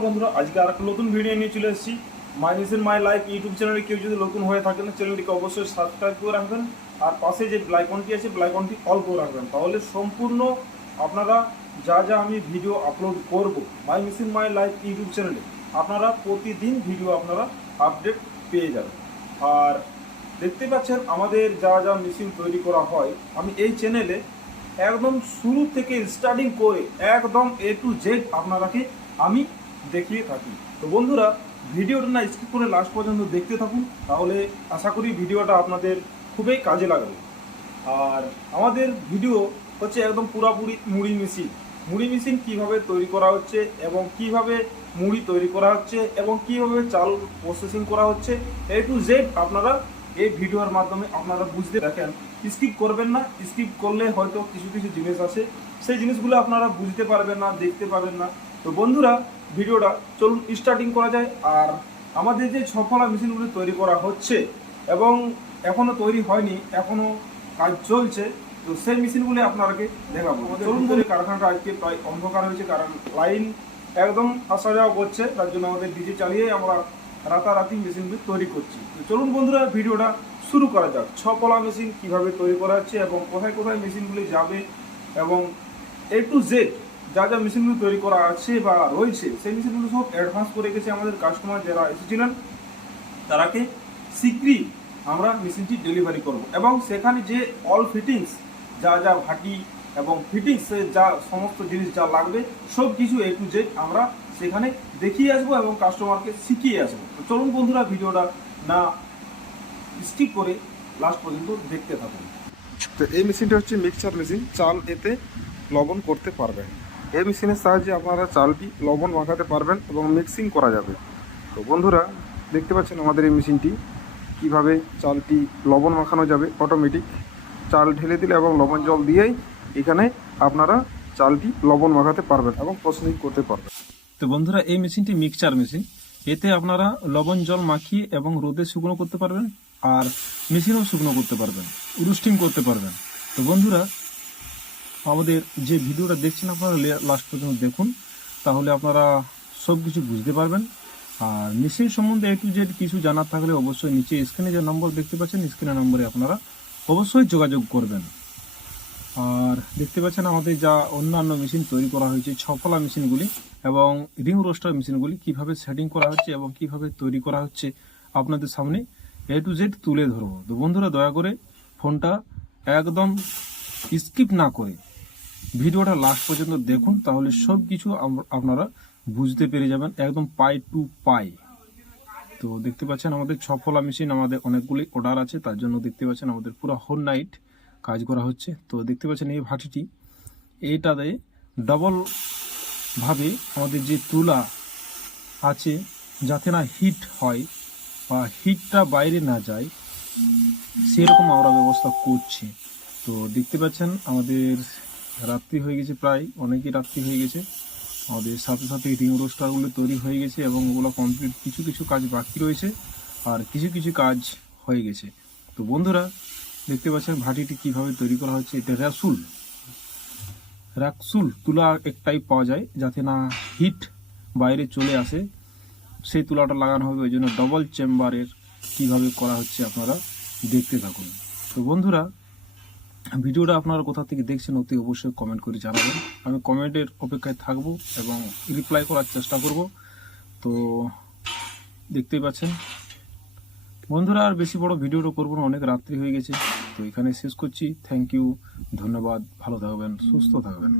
নমস্কার বন্ধুরা, আজকে আর একটা নতুন ভিডিও নিয়ে চলে এসেছি। My machine my life YouTube চ্যানেলে কেউ যদি নতুন হয়ে থাকেন চ্যানেলটিকে অবশ্যই সাবস্ক্রাইব করে রাখবেন, আর পাশে যে আইকনটি আছে আইকনটি অল করে রাখবেন। তাহলে সম্পূর্ণ আপনারা যা যা আমি ভিডিও আপলোড করব my machine my life YouTube চ্যানেলে আপনারা প্রতিদিন ভিডিও আপনারা আপডেট পেয়ে যাবেন। আর দেখতে পাচ্ছেন আমাদের যা যা মেশিন তৈরি করা হয় আমি এই চ্যানেলে একদম শুরু থেকে স্টার্টিং করে একদম এ টু জেড আপনারাকে আমি দেখিয়ে থাকি। তো বন্ধুরা, ভিডিওটা না স্কিপ করে লাস্ট পর্যন্ত দেখতে থাকুন, তাহলে আশা করি ভিডিওটা আপনাদের খুবই কাজে লাগবে। আর আমাদের ভিডিও হচ্ছে একদম পুরাপুরি মুড়ি মেশিন কীভাবে তৈরি করা হচ্ছে এবং কিভাবে মুড়ি তৈরি করা হচ্ছে এবং কিভাবে চাল প্রসেসিং করা হচ্ছে এ টু জেড আপনারা এই ভিডিওর মাধ্যমে আপনারা বুঝতে দেখেন। স্কিপ করবেন না, স্কিপ করলে হয়তো কিছু কিছু জিনিস আছে সেই জিনিসগুলো আপনারা বুঝতে পারবেন না, দেখতে পাবেন না। তো বন্ধুরা, ভিডিওটা চলুন স্টার্টিং করা যায়। আর আমাদের যে ছফলা মেশিনগুলি তৈরি করা হচ্ছে এবং এখনও তৈরি হয়নি, এখনও কাজ চলছে, তো সেই মেশিনগুলি আপনাকে দেখাবো। চলুন বলি, কারখানাটা আজকে প্রায় অন্ধকার হয়েছে, কারণ লাইন একদম আসা যাওয়া করছে, তার জন্য আমাদের ডিজে চালিয়ে আমরা রাতারাতি মেশিনগুলি তৈরি করছি। তো চলুন বন্ধুরা, ভিডিওটা শুরু করা যাক। ছপলা মেশিন কিভাবে তৈরি করা হচ্ছে এবং কোথায় কোথায় মেশিনগুলি যাবে এবং এ টু জেড যা যা মেশিনগুলি তৈরি করা আছে বা রয়েছে সেই মেশিনগুলো সব অ্যাডভান্স করে গেছে আমাদের কাস্টমার যারা এসেছিলেন, তারাকে শীঘ্রই আমরা মেশিনটি ডেলিভারি করব এবং সেখানে যে অল ফিটিংস যা যা ভাটি এবং ফিটিংসে যা সমস্ত জিনিস যা লাগবে সব কিছু এ টু জেড আমরা সেখানে দেখিয়ে আসবো এবং কাস্টমারকে শিখিয়ে আসবো। তো চলুন বন্ধুরা, ভিডিওটা না স্কিপ করে লাস্ট পর্যন্ত দেখতে থাকুন। তো এই মেশিনটা হচ্ছে মিক্সচার মেশিন, চাল এতে লবণ করতে পারবেন। এই মেশিনের সাহায্যে আপনারা চালটি লবণ মাখাতে পারবেন এবং মিক্সিং করা যাবে। তো বন্ধুরা, দেখতে পাচ্ছেন আমাদের এই মেশিনটি কিভাবে চালটি লবণ মাখানো যাবে। অটোমেটিক চাল ঢেলে দিলে এবং লবণ জল দিয়েই এখানে আপনারা চালটি লবণ মাখাতে পারবেন এবং প্রসেসিং করতে পারবেন। তো বন্ধুরা, এই মেশিনটি মিক্সচার মেশিন, এতে আপনারা লবণ জল মাখিয়ে এবং রোদে শুকনো করতে পারবেন আর মেশিনও শুকনো করতে পারবেন, রোস্টিং করতে পারবেন। তো বন্ধুরা, আমাদের যে ভিডিওটা দেখছেন আপনারা লাস্ট পর্যন্ত দেখুন, তাহলে আপনারা সব কিছু বুঝতে পারবেন। আর মেশিন সম্বন্ধে এ টু জেড কিছু জানার থাকলে অবশ্যই নিচে স্ক্রিনে যে নম্বর দেখতে পাচ্ছেন স্ক্রিনের নম্বরে আপনারা অবশ্যই যোগাযোগ করবেন। আর দেখতে পাচ্ছেন আমাদের যা অন্যান্য মেশিন তৈরি করা হয়েছে ছফলা মেশিনগুলি এবং রিং রোস্টার মেশিনগুলি কিভাবে সেটিং করা হচ্ছে এবং কিভাবে তৈরি করা হচ্ছে আপনাদের সামনে এ টু জেড তুলে ধরবো। তো বন্ধুরা, দয়া করে ফোনটা একদম স্কিপ না করে ভিডিওটা লাস্ট পর্যন্ত দেখুন, তাহলে সব কিছু আপনারা বুঝতে পেরে যাবেন একদম পাই টু পাই। তো দেখতে পাচ্ছেন আমাদের ছফলা মেশিন, আমাদের অনেকগুলি অর্ডার আছে, তার জন্য দেখতে পাচ্ছেন আমাদের পুরো হোল নাইট কাজ করা হচ্ছে। তো দেখতে পাচ্ছেন এই ভাটিটি, এইটাতে ডবল ভাবে আমাদের যে তুলা আছে যাতে না হিট হয় বা হিটটা বাইরে না যায় সেরকম আমরা ব্যবস্থা করছি। তো দেখতে পাচ্ছেন আমাদের রাত্রি হয়ে গেছে, প্রায় অনেকই রাত্রি হয়ে গেছে। আমাদের সাথে সাথে রিং রোস্টারগুলো তৈরি হয়ে গেছে এবং ওগুলো কমপ্লিট, কিছু কিছু কাজ বাকি রয়েছে আর কিছু কিছু কাজ হয়ে গেছে। তো বন্ধুরা, দেখতে পাচ্ছেন ভাটিটি কিভাবে তৈরি করা হচ্ছে। এটা রাকসুল তুলা এক টাইপ পাওয়া যায়, যাতে না হিট বাইরে চলে আসে সেই তুলাটা লাগানো হবে, ওই জন্য ডবল চেম্বারের কিভাবে করা হচ্ছে আপনারা দেখতে থাকুন। তো বন্ধুরা, ভিডিওটা আপনারা কোথা থেকে দেখছেন অতি অবশ্যই কমেন্ট করে জানাবেন। আমি কমেন্টের অপেক্ষায় থাকব এবং রিপ্লাই করার চেষ্টা করব। তো দেখতেই পাচ্ছেন বন্ধুরা, আর বেশি বড় ভিডিওটা করবো না, অনেক রাত্রি হয়ে গেছে। তো এখানে শেষ করছি। থ্যাংক ইউ, ধন্যবাদ, ভালো থাকবেন, সুস্থ থাকবেন।